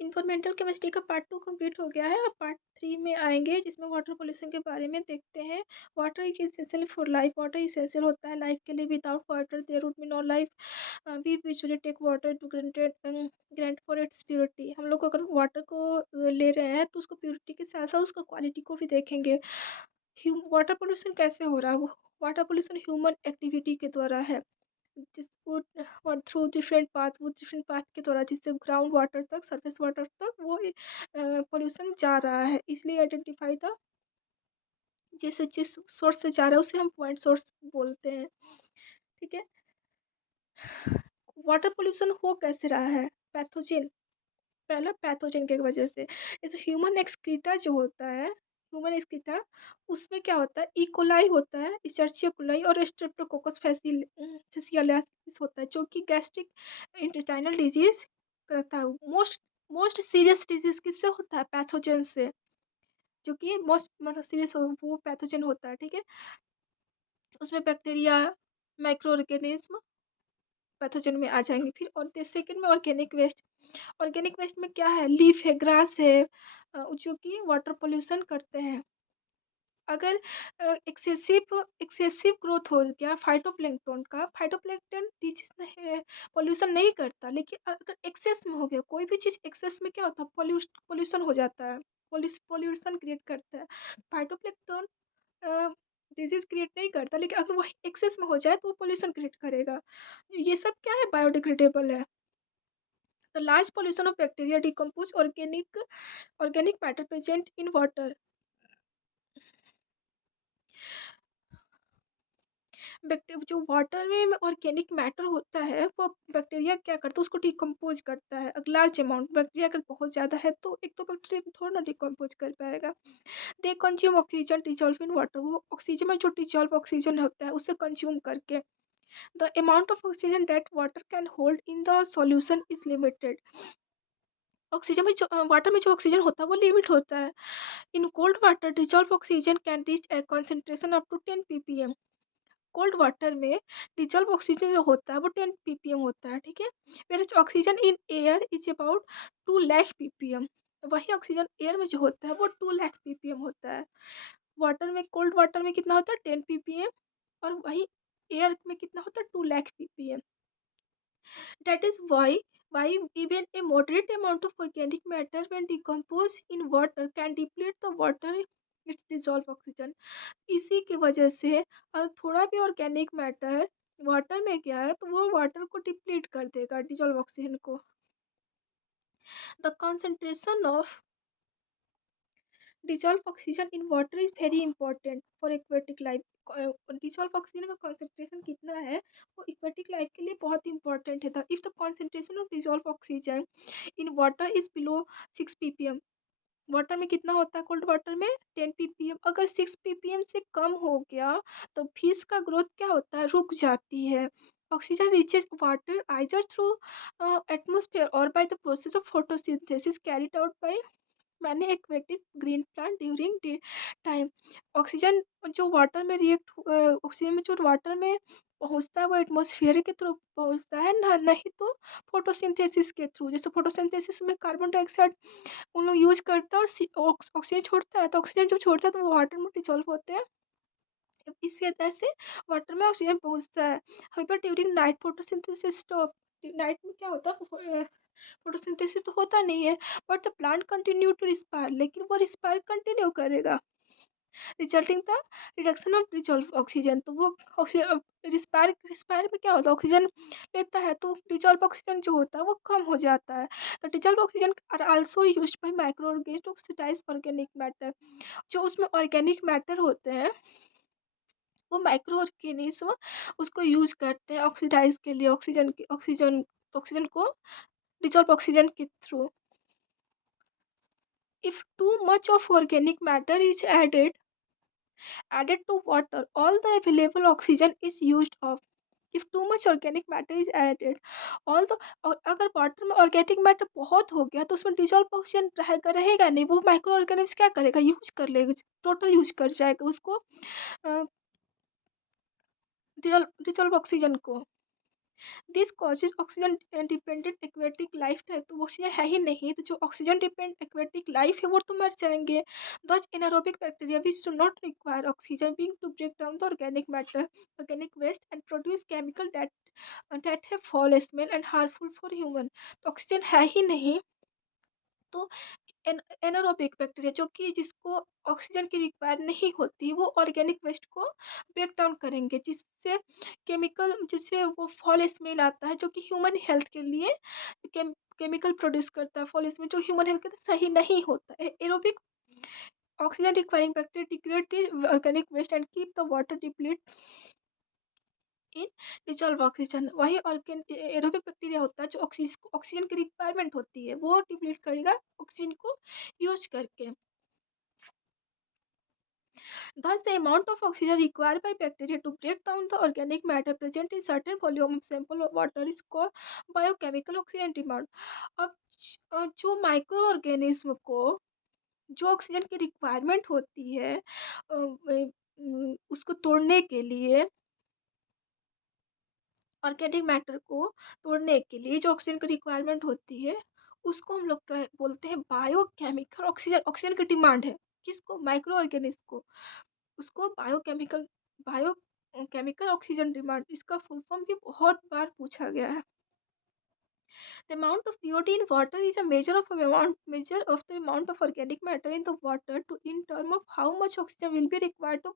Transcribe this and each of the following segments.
Environmental chemistry का part 2 complete हो गया है। अब पार्ट 3 में आएँगे जिसमें वाटर पॉल्यूशन के बारे में देखते हैं। Water is essential for life. Water essential होता है लाइफ के लिए। Without water there would be no life. We usually take water to grant for its purity. हम लोग अगर वाटर को ले रहे हैं तो उसको प्योरिटी के साथ-साथ उसका क्वालिटी को भी देखेंगे। वाटर पॉल्यूशन कैसे हो रहा है? वो वाटर पॉल्यूशन ह्यूमन एक्टिविटी के द्वारा है। जिसको और थ्रू डिफरेंट पाथ्स, वो डिफरेंट पाथ के द्वारा जिससे ग्राउंड वाटर तक, सरफेस वाटर तक वो पॉल्यूशन जा रहा है। इसलिए आइडेंटिफाई द जिस सोर्स से जा रहा है उसे हम पॉइंट सोर्स बोलते हैं। ठीक है। वाटर पॉल्यूशन हो कैसे रहा है? पैथोजन। पहला पैथोजन की वजह से। जैसे ह्यूमन एक्सक्रीटा जो होता है, ह्यूमन एक्सक्रीटा, उसमें क्या होता है, इकोलाई होता है, इचर्चिया कोलाई और स्ट्रेप्टोकोकस फेसियालिस होता है जो कि गैस्ट्रिक इंटेस्टाइनल डिजीज करता है। मोस्ट मोस्ट सीरियस डिजीज किससे होता है? पैथोजन से। जो कि मोस्ट मतलब सीरियस वो पैथोजन होता है। ठीक है। उसमें बैक्टीरिया, माइक्रो ऑर्गेनिज्म पैथोजन में आ जाएंगे। फिर और सेकेंड में ऑर्गेनिक वेस्ट। ऑर्गेनिक वेस्ट में क्या है? लीफ है, ग्रास है, जो कि वाटर पोल्यूशन करते हैं। अगर एक्सेसिव एक्सेसिव ग्रोथ हो गया फाइटोप्लैंक्टन का, फाइटोप्लैंक्टन डिजीज नहीं, पोल्यूशन नहीं करता, लेकिन अगर एक्सेस में हो गया कोई भी चीज़, एक्सेस में क्या होता है? पोल्यूशन हो जाता है, पोल्यूशन क्रिएट करता है। फाइटोप्लैंक्टन डिजीज क्रिएट नहीं करता, लेकिन अगर वही एक्सेस में हो जाए तो वो पोल्यूशन क्रिएट करेगा। ये सब क्या है? बायोडिग्रेडेबल है। The large pollution of bacteria decompose organic matter present in water. जो वाटर में ऑर्गेनिक मैटर होता है वो बैक्टीरिया क्या करता है? उसको डिकम्पोज करता है। लार्ज अमाउंट बैक्टीरिया अगर बहुत ज़्यादा है तो एक तो बैक्टीरिया थोड़ा ना डिकम्पोज कर पाएगा। They consume oxygen dissolve in water. वो ऑक्सीजन में जो डिजॉल्व ऑक्सीजन होता है उसे कंज्यूम करके the amount of oxygen that water can hold in the solution is limited. Oxygen में जो वाटर में जो ऑक्सीजन होता है वो लिमिट होता है। In cold water dissolve oxygen can reach a concentration up to 10 ppm। Cold water में डिजॉल्व ऑक्सीजन जो होता है वो 10 ppm होता है। ठीक है। फिर oxygen in air is about 2 lakh ppm। वही ऑक्सीजन एयर में जो होता है वो 2 लाख ppm होता है। वाटर में, कोल्ड वाटर में कितना होता है? 10 ppm। और वही एयर में कितना होता है? 2 lakh ppm। That is why even a moderate amount of organic matter when decomposed in water can deplete the water its dissolved oxygen। इसी की वजह से थोड़ा भी ऑर्गेनिक मैटर वाटर में गया है तो वो वाटर को डिप्लीट कर देगा, डिजॉल्व ऑक्सीजन को। The concentration of dissolved oxygen in water is very important for aquatic life। Dissolve oxygen का कंसंट्रेशन कितना है वो एक्वेटिक लाइफ के लिए बहुत इंपॉर्टेंट है। If the concentration of dissolve oxygen in water is below 6 ppm। Water में कितना होता है? कोल्ड वाटर में 10 ppm। अगर 6 ppm से कम हो गया तो फिश का ग्रोथ क्या होता है? रुक जाती है। Oxygen reaches water either through atmosphere और by the process of photosynthesis carried out by many aquatic green plant during day time. Oxygen जो वाटर में रिएक्ट ऑक्सीजन में जो वाटर में पहुंचता है वो एटमॉस्फेयर के थ्रू पहुंचता है ना, नहीं तो फोटोसिंथेसिस के थ्रू। जैसे फोटोसिंथेसिस में कार्बन डाइऑक्साइड उन लोग यूज करता है और ऑक्सीजन छोड़ता है, तो ऑक्सीजन जब छोड़ता है तो वो वाटर में डिजॉल्व होते हैं। इसकी वजह से वाटर में ऑक्सीजन पहुंचता है। However during night photosynthesis stop. Night में क्या होता है? फोटोसिंथेसिस तो होता नहीं है, but the plant continue to respire, लेकिन वो रिस्पायर कंटिन्यू करेगा, resulting the reduction of dissolve oxygen. तो वो ऑक्सीजन रिस्पायर रिस्पायर में क्या होता है? ऑक्सीजन लेता है तो डिजॉल्व ऑक्सीजन जो होता है वो कम हो जाता है। तो dissolve oxygen are also used by micro organism to oxidise organic matter. जो उसमें ऑर्गेनिक मैटर होते हैं वो माइक्रो ऑर्गेनिज्म उसको यूज करते हैं ऑक्सीडाइज के लिए, ऑक्सीजन ऑक्सीजन को डिजॉल्व ऑक्सीजन के through. If too much of organic matter is added to water, all the available oxygen is used up. If too much organic matter is added, all the और अगर water में organic matter बहुत हो गया तो उसमें dissolve oxygen रहेगा नहीं, वो माइक्रो ऑर्गेनिज्म क्या करेगा? यूज कर लेगा, टोटल यूज कर जाएगा उसको, डिजॉल्व डिजॉल्व ऑक्सीजन को। This causes oxygen dependent aquatic life type, तो ऑक्सीजन है ही नहीं, तो जो ऑक्सीजन डिपेंडेंट एक्वेटिक लाइफ है वो तो मर जाएंगे. Thus anaerobic bacteria which do not require oxygen being to break down the organic matter, organic waste and produce chemical that है foul smell and harmful for human. तो oxygen है ही नहीं, तो एनारोबिक बैक्टीरिया जो कि जिसको ऑक्सीजन की रिक्वायर नहीं होती, वो ऑर्गेनिक वेस्ट को ब्रेक डाउन करेंगे, जिससे वो फॉल स्मेल आता है जो कि ह्यूमन हेल्थ के लिए केमिकल प्रोड्यूस करता है. फॉल स्मेल जो ह्यूमन हेल्थ के लिए सही नहीं होता है. Aerobic oxygen requiring bacteria degrade the organic waste and keep the water deplete in dissolve oxygen. वही ऑर्गेन एरोबिक बैक्टीरिया होता है जो ऑक्सीजन की रिक्वायरमेंट होती है वो डिप्लीट करेगा ऑक्सीजन को यूज करके. Thus, the amount of oxygen required by bacteria to break down the organic matter present in certain volume of sample of water is called biochemical oxygen demand. अब जो micro organism को जो oxygen की requirement होती है उसको तोड़ने के लिए, ऑर्गेनिक मैटर को तोड़ने के लिए जो ऑक्सीजन की रिक्वायरमेंट होती है, उसको हम लोग बोलते हैं बायोकेमिकल ऑक्सीजन. ऑक्सीजन की डिमांड है किसको? माइक्रो ऑर्गेनिज्म को. उसको बायो केमिकल ऑक्सीजन डिमांड, इसका फुल फॉर्म भी बहुत बार पूछा गया है. The amount of BOD in water is a measure of the amount of organic matter in the water to in term of how much oxygen will be required to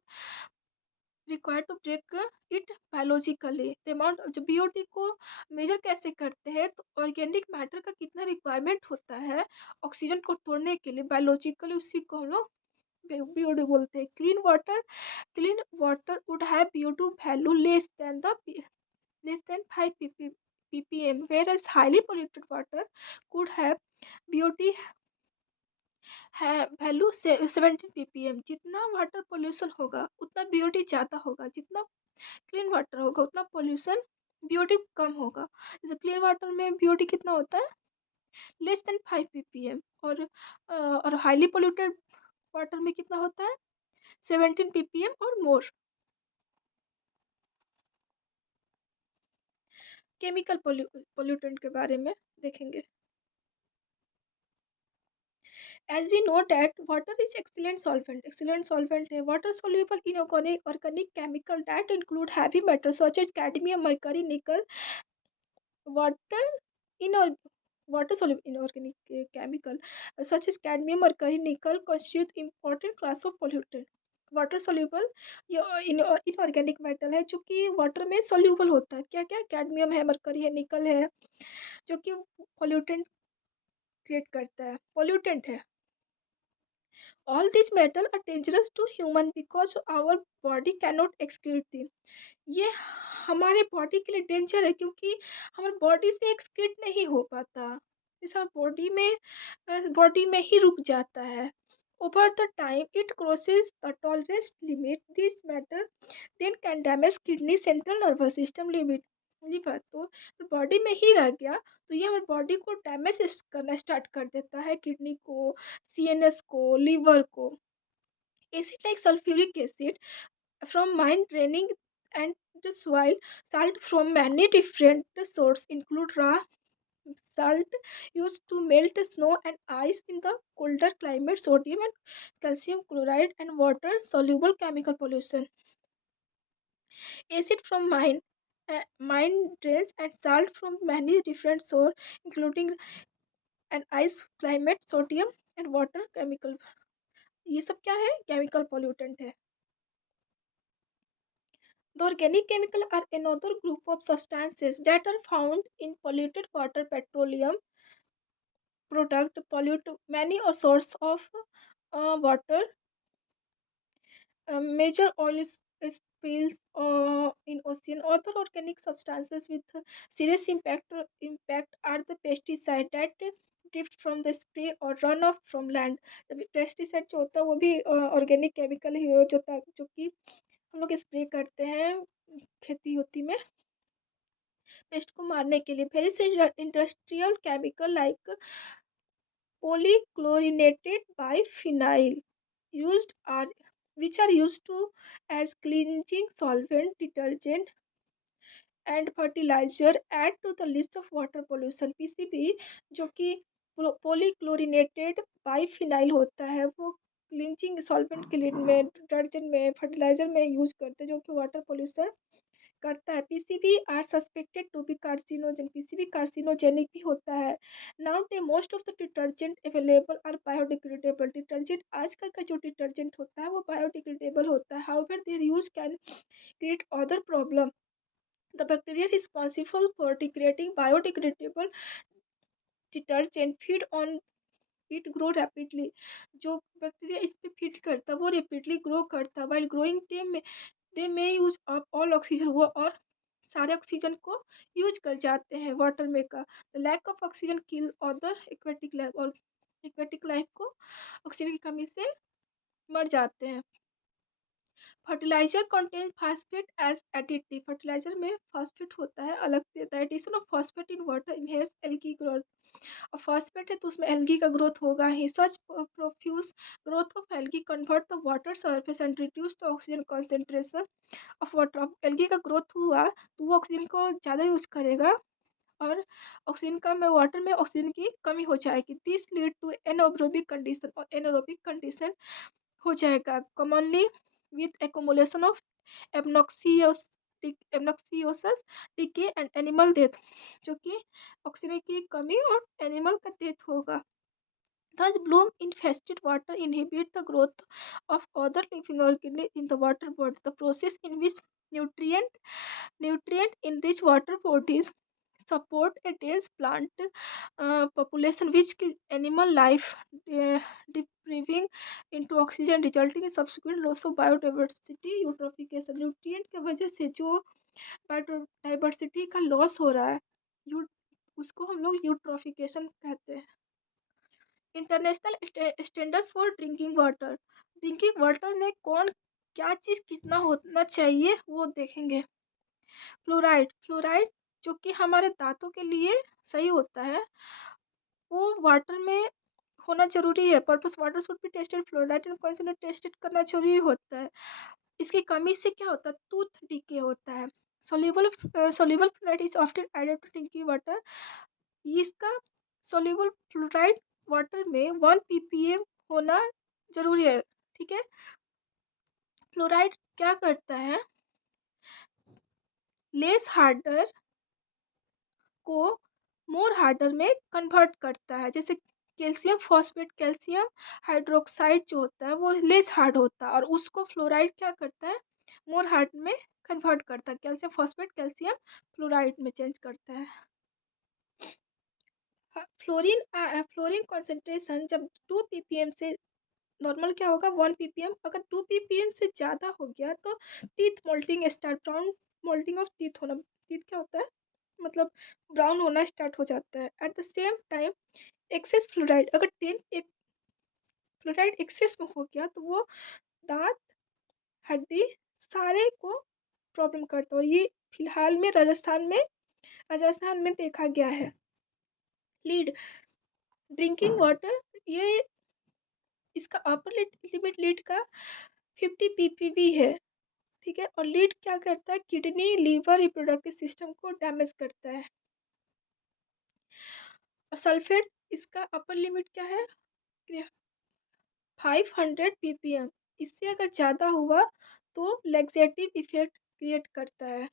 break it biologically. The amount जो BOD को major कैसे करते हैं, तो organic matter का कितना requirement होता है ऑक्सीजन को तोड़ने के लिए बायोलॉजिकली, उसी को हम लोग BOD बोलते हैं. Clean water would have BO2 value less than 5 ppm, whereas highly polluted water could have BOD है वैल्यू 17 ppm. जितना वाटर पोल्यूशन होगा उतना BOD ज़्यादा होगा, जितना क्लीन वाटर होगा उतना पोल्यूशन BOD कम होगा. जैसे क्लीन वाटर में BOD कितना होता है? Less than 5 ppm. और हाईली पोल्यूटेड वाटर में कितना होता है? 17 ppm और मोर. केमिकल पोल्यूटेंट के बारे में देखेंगे. As we know that water is excellent solvent है. Water soluble inorganic chemical that include heavy metals such as cadmium, mercury, nickel. Water inor water soluble inorganic chemical such as cadmium, mercury, nickel constitute important class of pollutant. Water soluble inorganic metal है जो कि water में soluble होता है. क्या क्या? Cadmium है, mercury है, निकल है, जो कि पोल्यूटेंट क्रिएट करता है, पोल्यूटेंट है. All these metals are dangerous to human because our body cannot excrete them. ये हमारे बॉडी के लिए डेंजर है क्योंकि हमारे बॉडी से एक्सक्रीट नहीं हो पाता, इस बॉडी में ही रुक जाता है. Over the time it crosses the tolerance limit. This matter then can damage kidney, central nervous system, liver. तो बॉडी में ही रह गया तो ये हमारे बॉडी को डैमेज करना स्टार्ट कर देता है, किडनी को, CNS को, लिवर को. Acid like sulphuric acid from mine draining and the soil. Salt from many different sources include raw salt used to melt snow and ice in the colder climate, sodium and calcium chloride, and water soluble chemical pollution. Acid from mine drains and salt from many different sources including an ice climate, sodium and water chemical. ये सब क्या है? Chemical pollutant है. The organic chemicals are another group of substances that are found in polluted water. Petroleum products pollute many sources of water. Major spills in ocean. Other organic substances with serious impact are the pesticides that drift from the spray or runoff from land. Pesticide जो होता है वो भी organic chemical ही जो कि हम लोग spray करते हैं खेती होती में पेस्ट को मारने के लिए. Very industrial chemical like polychlorinated biphenyl used are which are used to as cleansing solvent, detergent, and fertiliser add to the list of water pollution. PCB जो कि पॉलीक्लोरिनेटेड बाइफिनाइल होता है, वो क्लिंचिंग सॉल्वेंट क्लीन में, detergent में, fertiliser में use करते हैं, जो कि वाटर पोल्यूशन करता है। PCB are suspected to be carcinogen, PCB carcinogenic भी होता है। Now day most of the detergent available are biodegradable, detergent आजकल का जो डिटर्जेंट होता है वो बायोडिग्रेडेबल होता है। However their use can create other problem. The bacteria responsible for degrading biodegradable detergent feed on it grow rapidly. जो bacteria इस पे फीड करता है वो रेपिडली ग्रो करता है। While growing they may use up all oxygen, वो और सारे ऑक्सीजन को यूज कर जाते हैं वाटर में का। The lack of oxygen kill other aquatic life, और एक्वेटिक लाइफ को ऑक्सीजन की कमी से मर जाते हैं। Fertiliser contain phosphate as additive, fertiliser में फास्फेट होता है अलग से। The addition of phosphate in water enhance algae growth, और फास्फेट है तो उसमें एल्गी का ग्रोथ होगा ही। Such profuse growth of algae convert the water surface and reduce the oxygen concentration of water. अब एल्गी का ग्रोथ हुआ तो वो ऑक्सीजन को ज़्यादा यूज करेगा और ऑक्सीजन का में वाटर में ऑक्सीजन की कमी हो जाएगी। This lead to anaerobic condition, और एनएरोबिक कंडीशन हो जाएगा commonly with accumulation of obnoxious decay and animal death, जो कि ऑक्सीजन की कमी और एनिमल का डेथ होगा। Thus, bloom infested water inhibit the growth of other living organisms in the water body. The process in which nutrient enriched water bodies support a dense plant population, which kills animal life, uh, depriving into oxygen, resulting in subsequent loss of biodiversity, eutrophication. Nutrient की वजह से जो biodiversity का loss हो रहा है, you उसको हम लोग यूट्रोफिकेशन कहते हैं। International standard for drinking water में कौन क्या चीज़ कितना होना चाहिए वो देखेंगे। फ्लोराइड जो कि हमारे दांतों के लिए सही होता है, वो वाटर में होना जरूरी है। Purpose water should be tested, fluoride and concentrate tested करना जरूरी होता है। इसकी कमी से क्या होता है, टूथ डीके होता है। Soluble fluoride is often added to drinking water, इसका सोल्यूबल फ्लोराइड वाटर में 1 ppm होना जरूरी है। ठीक है। फ्लोराइड क्या करता है, लेस हार्डर को मोर हार्डर में कन्वर्ट करता है। जैसे कैल्शियम फॉस्फेट, कैल्शियम हाइड्रोक्साइड जो होता है वो लेस हार्ड होता है, और उसको फ्लोराइड क्या करता है, मोर हार्ड में कन्वर्ट करता है। कैल्शियम फॉस्फेट कैल्शियम फ्लोराइड में चेंज करता है। फ्लोरीन कॉन्सेंट्रेशन जब 2 ppm से, नॉर्मल क्या होगा 1 ppm, अगर 2 ppm से ज़्यादा हो गया तो teeth mottling start, brown mottling of teeth होना, टीथ क्या होता है मतलब ब्राउन होना स्टार्ट हो जाता है। At the same time excess fluoride, अगर 10 एक फ्लोराइड एक्सेस में हो गया तो वो दांत, हड्डी सारे को प्रॉब्लम करता है, और ये फिलहाल में राजस्थान में देखा गया है। लीड ड्रिंकिंग वाटर, ये इसका अपर लिमिट लीड का 50 ppb है। ठीक है। और लीड क्या करता है, किडनी, लीवर, रिप्रोडक्टिव सिस्टम को डैमेज करता है। और सल्फेट, इसका अपर लिमिट क्या है, 500 ppm, इससे अगर ज़्यादा हुआ तो लैक्सेटिव इफेक्ट क्रिएट करता है।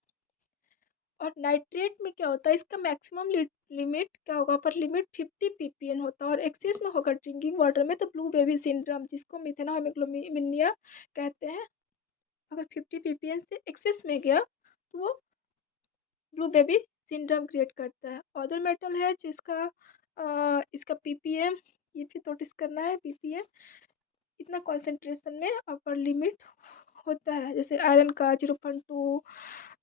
और नाइट्रेट में क्या होता है, इसका मैक्सिमम लिमिट क्या होगा, अपर लिमिट 50 ppm होता है, और एक्सेस में होगा ड्रिंकिंग वाटर में तो ब्लू बेबी सिंड्रोम, जिसको मिथेना हेमोग्लोबिनिया कहते हैं, अगर 50 ppm से एक्सेस में गया तो वो ब्लू बेबी सिंड्रोम क्रिएट करता है। अदर मेटल है जिसका इसका ppm, ये भी नोटिस करना है, ppm इतना कॉन्सेंट्रेशन में अपर लिमिट होता है। जैसे आयरन का 0.2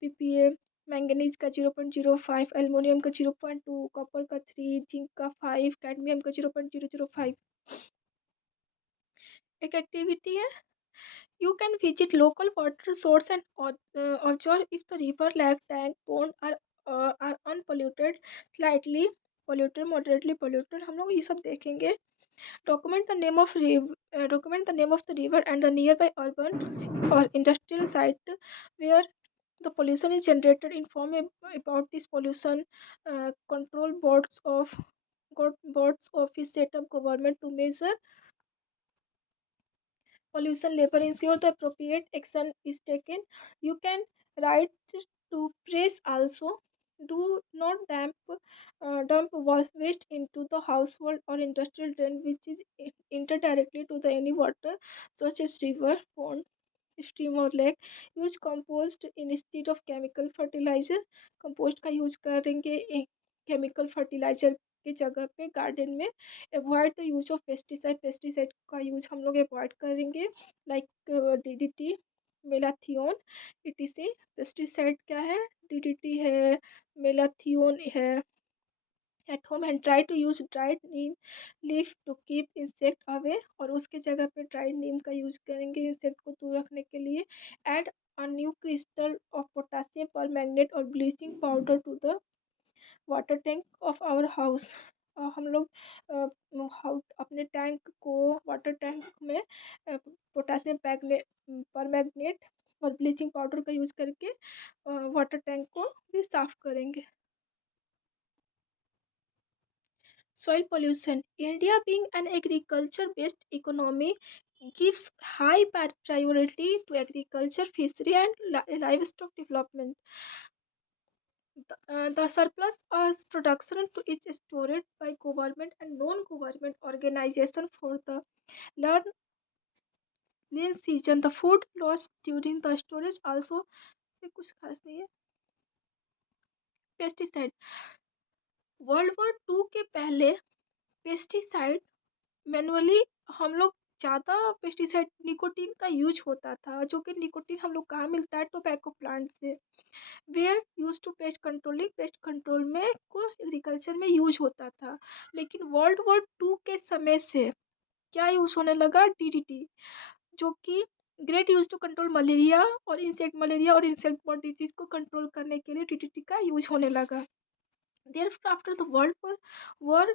ppm, मैंगनीज का 0.05, एल्युमिनियम का 0.2, कॉपर का 3, जिंक का 5, कैडमियम का 0.005। एक एक्टिविटी है, you can visit local water source and observe if the river, lake, tank, pond are unpolluted, slightly polluted, moderately polluted। हम लोग ये सब देखेंगे। Document the name of the river and the nearby urban or industrial site where The pollution is generated. Inform about this pollution. Control boards of got boards office set up government to measure pollution level. Ensure the appropriate action is taken. You can write to press also. Do not dump waste into the household or industrial drain which is enter directly to the any water such as river, pond, stream और lake. Use compost instead of chemical fertiliser. Compost का use करेंगे chemical fertiliser की जगह पे garden में. Avoid the use of pesticide. Pesticide का use हम लोग अवॉइड करेंगे like DDT, malathion, ETC. Pesticide क्या है? डीडीटी है, मेलाथियोन है. At home and try to use dried neem leaf to keep insect away. और उसके जगह पे ड्राइड नीम का यूज करेंगे इंसेक्ट को दूर रखने के लिए. Add a new crystal of potassium permanganate और bleaching powder to the water tank of our house. हम लोग अपने टैंक को वाटर टैंक में पोटासियम पैगनेट पर मैग्नेट और ब्लीचिंग पाउडर का यूज करके वाटर टैंक को भी साफ करेंगे. Soil pollution. India, being an agriculture based economy, gives high priority to agriculture, fishery, and livestock development. The surplus as production to is stored by government and non-government organization for the learn lean season. The food lost during the storage also ये कुछ खास नहीं है. Pesticide. World war 2 के पहले pesticide manually हम लोग ज़्यादा पेस्टिसाइड निकोटीन का यूज होता था, जो कि निकोटीन हम लोग कहाँ मिलता है? टोबैको प्लांट से. Were use to pest control में को एग्रीकल्चर में यूज होता था. लेकिन वर्ल्ड वॉर 2 के समय से क्या यूज होने लगा? डीडीटी, जो कि great use to control malaria और इंसेक्ट बॉर्न डिजीज को कंट्रोल करने के लिए डीडीटी का यूज होने लगा. Therefore after the war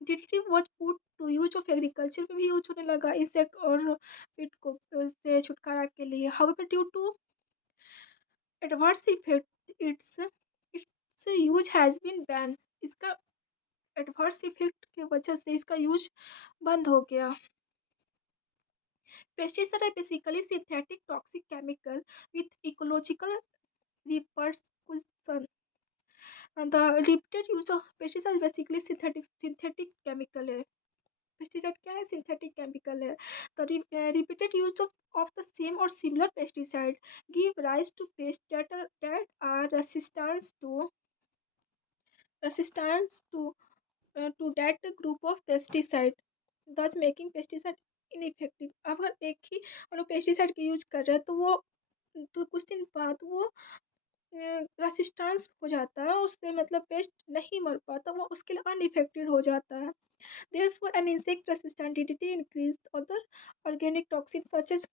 DDT was put to use of agriculture में भी यूज होने लगा इंसेक्ट और कीट को से छुटकारा के लिए. However due to adverse effect its use has been ban. इसका एडवर्स इफेक्ट की वजह से इसका यूज बंद हो गया. Pesticide are basically synthetic toxic chemical with ecological repercussion. The repeated use of pesticide basically synthetic chemical है. पेस्टिसाइड क्या है? सिंथेटिक केमिकल है. The repeated use of the same और similar pesticide give rise to pest that are resistance to that group of pesticide, thus making pesticide ineffective. अगर एक ही हम लोग pesticide का यूज कर रहे हैं तो वो तो कुछ दिन बाद वो रेसिस्टेंस हो जाता है, उससे मतलब पेस्ट नहीं मर पाता, वो उसके लिए अनइफेक्टेड हो जाता है. Therefore, an insect-resistant DDT increased other organic toxins such as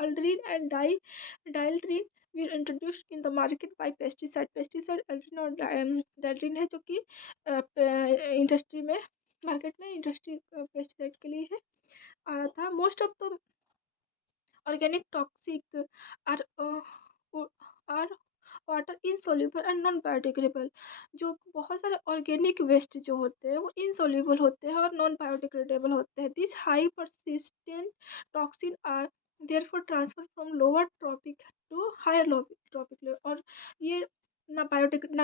aldrin and dieldrin were introduced in the market by pesticide. Pesticide aldrin और dieldrin है जो कि इंडस्ट्री में मार्केट में इंडस्ट्री पेस्टिसाइड के लिए है आया था. Most of the organic toxic are are water insoluble and non biodegradable. जो बहुत सारे ऑर्गेनिक वेस्ट जो होते हैं वो इनसोल्यूबल होते हैं और नॉन बायोडिग्रेडेबल होते हैं. This high persistent toxin are therefore transfer from lower trophic to higher trophic level. और ये ना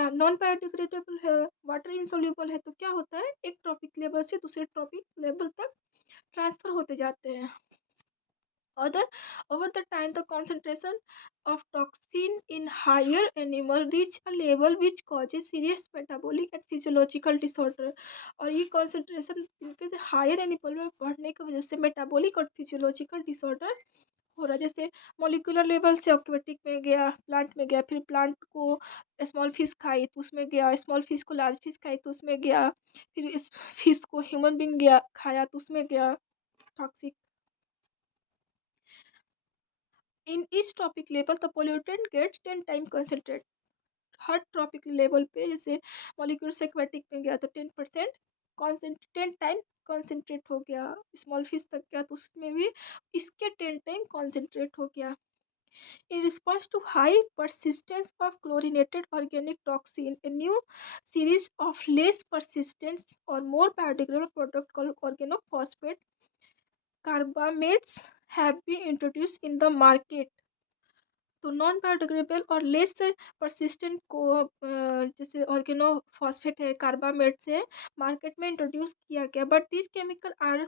नॉन बायोडिग्रेडेबल है, वाटर इनसोल्यूबल है, तो क्या होता है? एक ट्रॉपिक लेवल से दूसरे ट्रॉपिक लेवल तक ट्रांसफर होते जाते हैं. Other, over the time, the concentration of toxin in higher animal reach a level which causes serious metabolic and physiological disorder. और ये concentration पे हायर एनिमल में बढ़ने की वजह से मेटाबॉलिक और फिजियोलॉजिकल डिसऑर्डर हो रहा है. जैसे मॉलिक्यूलर लेवल से एक्वेटिक में गया, प्लांट में गया, फिर प्लांट को स्मॉल फिश खाई तो उसमें गया, स्मॉल फिश को लार्ज फिश खाई तो उसमें गया, फिर इस फिश को ह्यूमन बींग गया खाया तो उसमें गया toxic. In each topic level the pollutant gets 10 time concentrate. हर टॉपिक लेवल पे जैसे मॉलिक्यूल से एक्वेटिक में गया तो 10% कॉन्सेंट 10 टाइम कॉन्सेंट्रेट हो गया. स्मॉल फिश तक गया तो उसमें भी इसके 10 टाइम कॉन्सेंट्रेट हो गया. In response to high persistence of chlorinated organic toxin, a new series of less persistent or more biodegradable products called organophosphate carbamates have been introduced in the market. तो non biodegradable और less persistent को जैसे organophosphate है carbamate से market में introduce किया गया, but this chemical are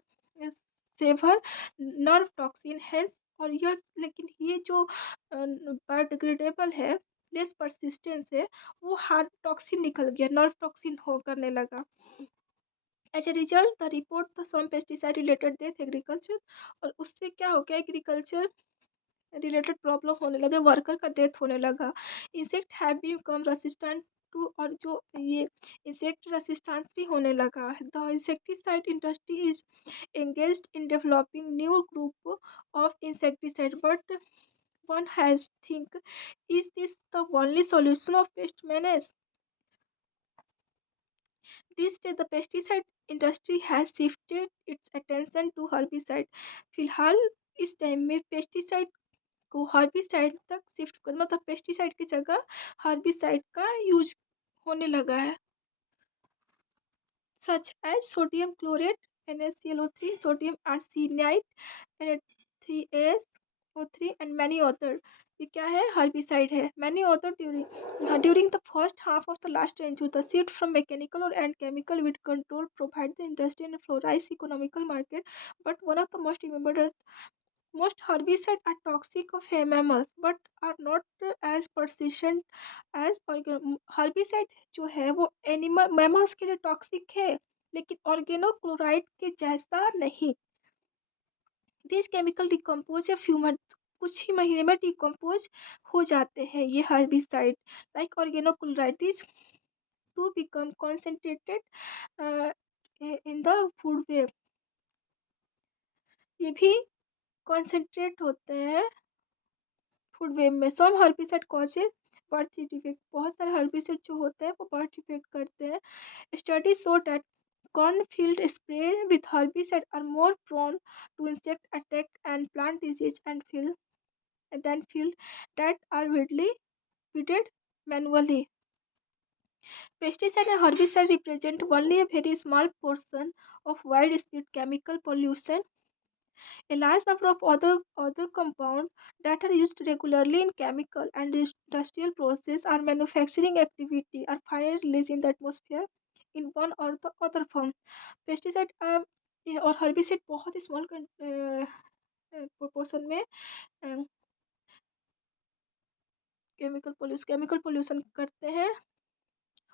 severe nerve toxin has, और यह लेकिन ये जो बायोडिग्रेडेबल है लेस परसिस्टेंस है वो हार्ड टॉक्सिन निकल गया, नर्व टॉक्सिन हो करने लगा. As a result the report the some pesticide related death agriculture, और उससे क्या हो गया एग्रीकल्चर रिलेटेड प्रॉब्लम होने लगे, वर्कर का डेथ होने लगा. Insect have become resistant to, और जो ये इंसेक्ट रेसिस्टेंस भी होने लगा. The insecticide industry is engaged in developing new group of insecticide, but one has think, is this the only solution of pest menace? These days the pesticide industry has shifted its attention to herbicide. फिलहाल इस time में pesticide को herbicide तक shift कर, मतलब pesticide की जगह herbicide का यूज होने लगा है, such as sodium chlorate, NaClO3, sodium arsenite, Na3SO3 and many other. ये क्या है हर्बिसाइड है. Many other during the first half of the last century, the shift from mechanical or and chemical with control provide the industry and flourish economical market, but one of the most herbicides are toxic of mammals but are not as persistent as herbicide जो है वो animal mammals के लिए toxic है लेकिन ऑर्गेनोक्लोराइड के जैसा नहीं. दिस केमिकल डिकम्पोज या फ्यू मंथ, कुछ ही महीने में डिकम्पोज हो जाते हैं ये herbicide like organochloride. This to become concentrated in the food web, ये भी कॉन्सेंट्रेट होते हैं फूड वेब में. Some herbicide causes birth defect, बहुत सारे हर्बिसाइड जो होते हैं वो बर्थ डिफेक्ट करते हैं. Study show that cornfield spray with herbicide are more prone to insect attack and plant disease and field than field that are weeded manually. Pesticide and herbicide represent only a very small portion of widespread chemical pollution. A large number of other compounds that are used regularly in chemical and industrial process or manufacturing activity are finally released in the atmosphere in one or the other form. Pesticide और herbicide बहुत ही small proportion में chemical pollution करते हैं.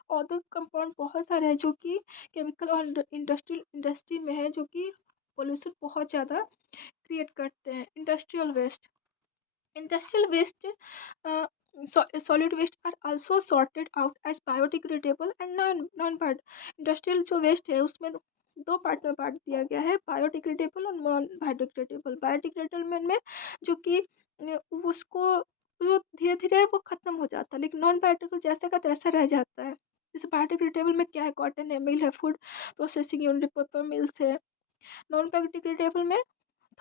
Other compound बहुत सारे हैं जो कि केमिकल और इंडस्ट्री में है जो कि पोल्यूशन बहुत ज़्यादा क्रिएट करते हैं. Industrial waste, solid waste are also sorted out as biodegradable and non industrial जो waste है उसमें दो पार्ट में बांट दिया गया है, बायोडिग्रेडेबल और नॉन बायोडिग्रेडेबल. बायोडिग्रेडेबल में जो कि उसको वो धीरे धीरे वो खत्म हो जाता है, लेकिन नॉन बायोडिग्रेडेबल जैसे का तैसा रह जाता है. जैसे बायोडिग्रेडेबल में क्या है, कॉटन है, मिल है, food processing unit, paper mills है. नॉन बायोडिग्रेडेबल में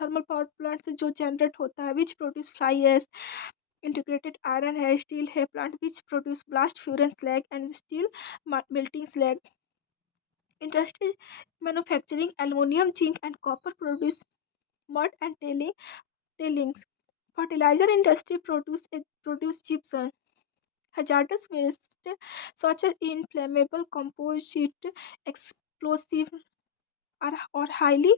थर्मल पावर प्लांट से जो जनरेट होता है which produce fly ash, integrated iron है, स्टील है, plant which produce blast furnace slag and steel melting slag. Industry manufacturing aluminium, zinc and copper produce mud and tailings. Fertilizer industry produce gypsum. Hazardous waste such as inflammable composite, explosive, or highly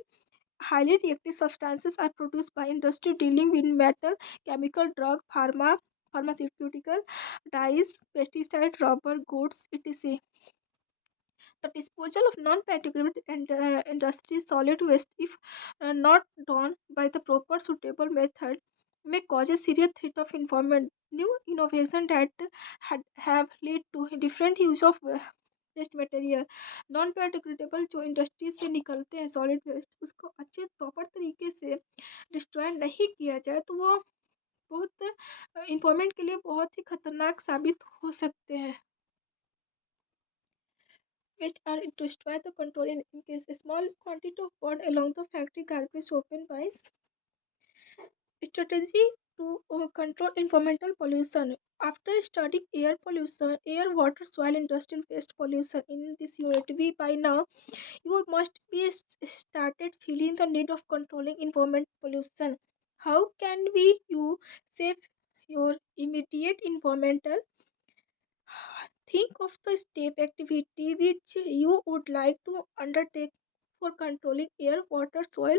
reactive substances are produced by industry dealing with metal, chemical, drug, pharmaceutical, dyes, pesticide, rubber, goods, etc. The disposal of non-biodegradable and industry solid waste, if not done by the proper suitable method, may cause a serious threat of environment. New innovation that have led to different use of waste material. Non biodegradable जो industry से निकलते हैं solid waste, उसको अच्छे proper तरीके से destroy नहीं किया जाए तो वो बहुत इन्वायरमेंट के लिए बहुत ही खतरनाक साबित हो सकते हैं. Waste are destroyed the control in case a small quantity of burn along the factory garbage open by strategy to control environmental pollution. After studying air pollution, air, water, soil, industrial waste pollution in this unit, we by now you must be started feeling the need of controlling environment pollution. How can we you save your immediate environmental? Think of the step activity which you would like to undertake for controlling air, water, soil,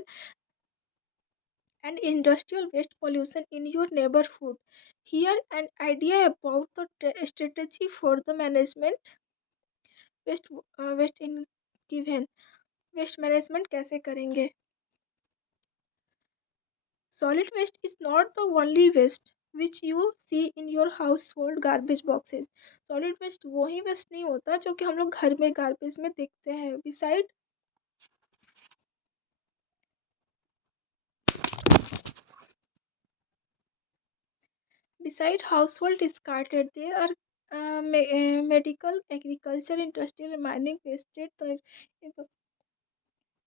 and industrial waste pollution in your neighborhood. Here, an idea about the strategy for the management waste waste in given waste management कैसे करेंगे. Solid waste is not the only waste which you see in your household garbage boxes. Solid waste वही waste नहीं होता जो कि हम लोग घर में garbage में देखते हैं. Beside household discarded, there are medical, agriculture, industrial, mining wasted,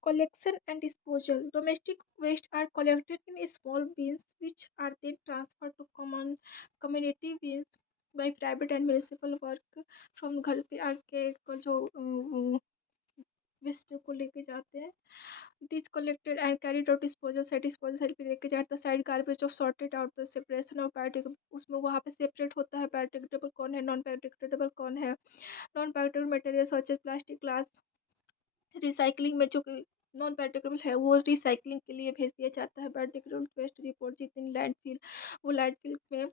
collection and disposal. Domestic waste are collected in small bins which are then transferred to common community bins by private and municipal work. From घर पे आके को जो waste को लेके जाते हैं. It is collected and carried out disposal side side पे लेके जाता है. Side garbage of sorted out the separation of biodegradable, उसमें वहाँ पे सेपरेट होता है बायोडिग्रेडेबल कौन है, नॉन बायोडिग्रेडेबल कौन है. Non biodegradable material such as plastic, glass, recycling में जो नॉन बायोडिग्रेडेबल है वो रिसाइकलिंग के लिए भेज दिया जाता है. Biodegradable waste deposit in landfill, वो लैंडफिल में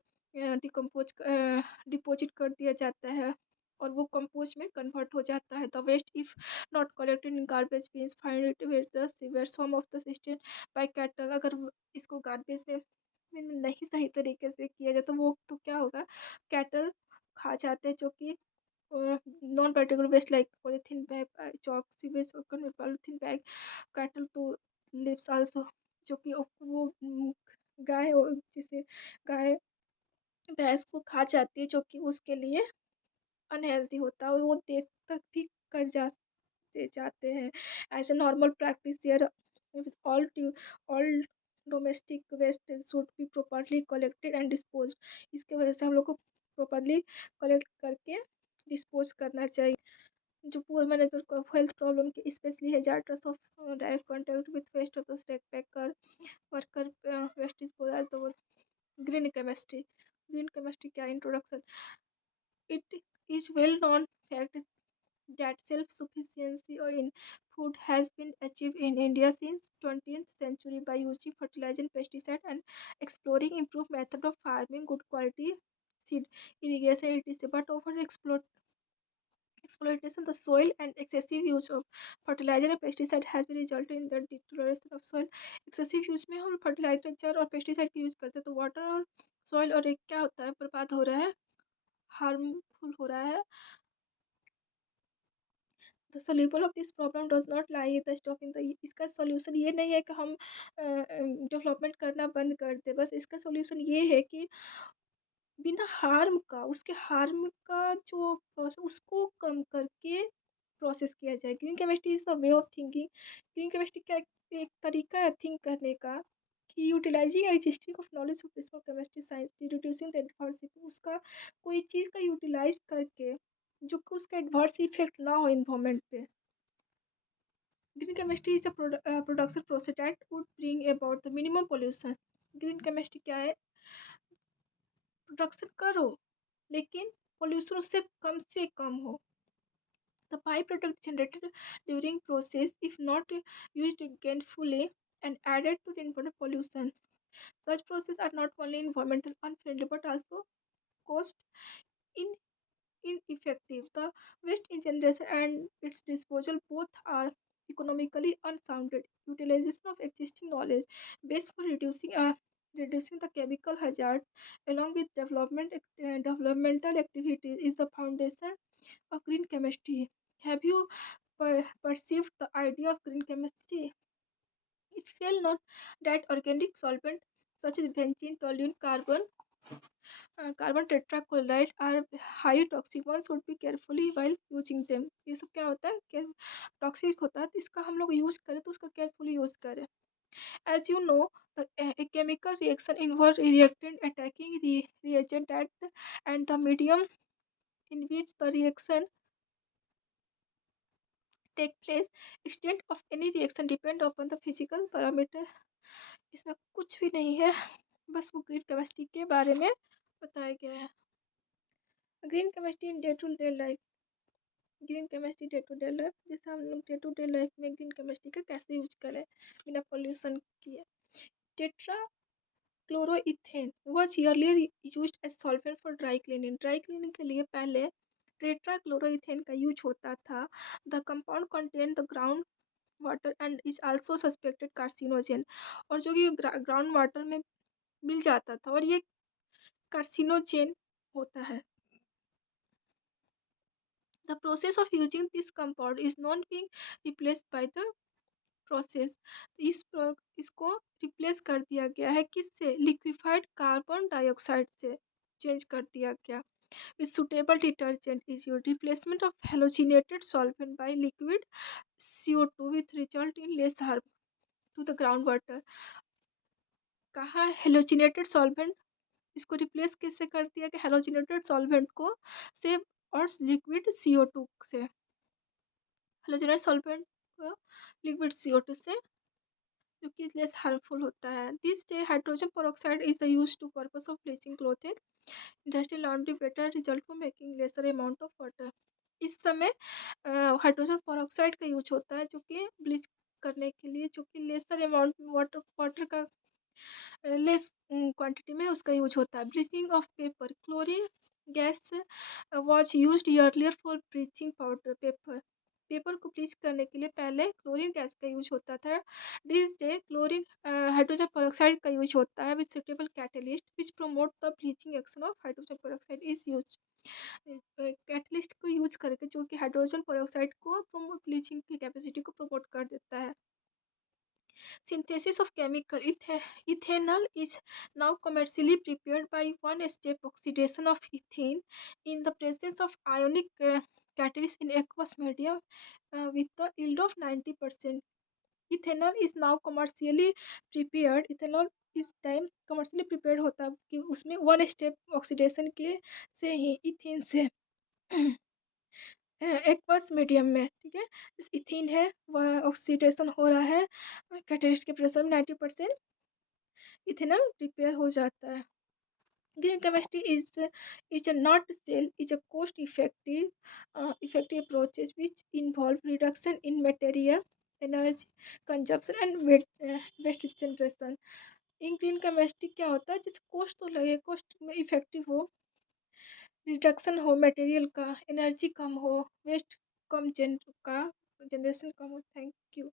डिपॉजिट कर दिया जाता है और वो कंपोस्ट में कन्वर्ट हो जाता है. The waste if not collected in garbage bins find it with the sewer some of the system by cattle. अगर इसको गार्बेज में नहीं सही तरीके से किया जाए तो वो तो क्या होगा, कैटल खा जाते हैं जो कि non particle waste like polythene bag, chalk, sewage, occur में polythene bag, cattle to lives also, जो कि वो गाय जिसे गाय भैंस को खा जाती है जो कि उसके लिए अनहेल्दी होता है और वो देख तक भी कर जाते हैं. As a normal practice there all all domestic waste should be properly collected and dispose. इसके वजह से हम लोग को प्रॉपरली कलेक्ट करके डिस्पोज करना चाहिए. जो poor management of health problem के specially hazards of direct contact with waste of the stack packer worker waste disposal. तो ग्रीन केमिस्ट्री. ग्रीन केमिस्ट्री क्या introduction. It is well known fact that self-sufficiency in food has been achieved in India since 20th century by using fertilizer and pesticide and exploring improved method of farming, good quality seed, irrigation, etc. But over exploitation the soil and excessive use of fertilizer and pesticide has been resulted in the deterioration of soil. Excessive use में हम fertilizer और pesticide की use करते हैं तो water और soil और एक क्या होता है, बर्बाद हो रहा है, हार्मफुल हो रहा है. The soluble of this problem does not lie the stopping the. इसका सोल्यूशन ये नहीं है कि हम डेवलपमेंट करना बंद कर दें. बस इसका सोल्यूशन ये है कि बिना हार्म का, उसके हार्म का जो प्रोसेस उसको कम करके प्रोसेस किया जाए. Green chemistry is the way of thinking. Green chemistry का एक तरीका है थिंक करने का कि utilising existing of knowledge of principle chemistry science reducing the adversity. उसका कोई चीज़ का यूटिलाइज करके जो कि उसका एडवर्स इफेक्ट ना हो इन्वायरमेंट पे. Green chemistry is a production process that would bring about the minimum pollution. Green chemistry क्या है, प्रोडक्शन करो लेकिन पोल्यूशन उससे कम हो. The byproduct generated during process, if not used gainfully and added to the environmental pollution. Such processes are not only environmental unfriendly but also cost in ineffective. The waste in generation and its disposal both are economically unsounded. Utilization of existing knowledge base for reducing the chemical hazards along with developmental activities is the foundation of green chemistry. Have you perceived the idea of green chemistry? It fell not that organic solvent such as benzene, toluene, carbon tetrachloride are high toxic. One should be carefully while using them. ये सब क्या होता है कि toxic होता है तो इसका हम लोग यूज़ करें तो उसका केयरफुली यूज़ करें. As you know, a chemical reaction involves reactant attacking reagent and the medium in which the reaction take place. Extent of any reaction depend upon the physical parameter. इसमें कुछ भी नहीं है, बस वो ग्रीन केमिस्ट्री के बारे में बताया गया है। Green chemistry in day to day life. Green chemistry day to day life, जैसे हम लोग डे टू डे लाइफ में ग्रीन केमिस्ट्री का कैसे यूज करें बिना पोल्यूशन किए। Tetra chloroethane was earlier used as solvent for dry cleaning. Dry cleaning के लिए पहले टेट्रा क्लोरोइथेन का यूज होता था। The compound contain the ground water and is also suspected carcinogen. और जो कि ग्राउंड वाटर में मिल जाता था और ये कार्सिनोजेन होता है। The process of using this compound is not being replaced by the process. इसको रिप्लेस कर दिया गया है किससे? लिक्विफाइड कार्बन डाइऑक्साइड से चेंज कर दिया गया। With suitable detergent is use replacement of halogenated solvent by liquid CO2 with result in less harm to the ground water. कहा हेलोजिनेटेड सॉल्वेंट, इसको रिप्लेस कैसे कर दिया कि हेलोजिनेटेड सॉल्वेंट को से और लिक्विड CO2 से। हेलोजिनेटेड सॉल्वेंट को लिक्विड CO2 से, जो कि लेस हार्मफुल होता है। This day hydrogen peroxide is use to purpose of bleaching clothing industrial laundry better result for making lesser amount of water. इस समय हाइड्रोजन पेरोक्साइड का यूज होता है जो कि ब्लीच करने के लिए, जो कि लेसर अमाउंट वाटर वाटर का लेस क्वांटिटी में उसका यूज होता है। Bleaching of paper chlorine gas was use earlier for bleaching powder paper. Paper को ब्लीच करने के लिए पहले क्लोरीन गैस का यूज होता था। This day chlorine hydrogen peroxide का यूज होता है with suitable catalyst which promote the bleaching action of hydrogen peroxide is use. Catalyst को यूज करके जो कि हाइड्रोजन पेरोक्साइड को प्रमोट ब्लीचिंग की कैपेसिटी को प्रमोट कर देता है। Synthesis of chemical ethanol is now commercially prepared by one-step oxidation of ethene in the presence of ionic catalyst in aqueous medium with the yield of 90%. Ethanol is now commercially prepared. Ethanol इस time commercially prepared होता है कि उसमें one step oxidation के से ही ethane से aqueous medium में, ठीक है। इस इथीन है वह ऑक्सीडेशन हो रहा है कैटलिस्ट के प्रेशर में 90% इथेनॉल प्रिपेयर हो जाता है। Green chemistry is a nutshell is a cost effective approaches which involve reduction in material energy consumption and waste generation। In green chemistry क्या होता है, जिस कॉस्ट तो लगे, कॉस्ट में इफेक्टिव हो, रिडक्शन हो मटेरियल का, एनर्जी कम हो, वेस्ट कम का जनरेशन कम हो। Thank you.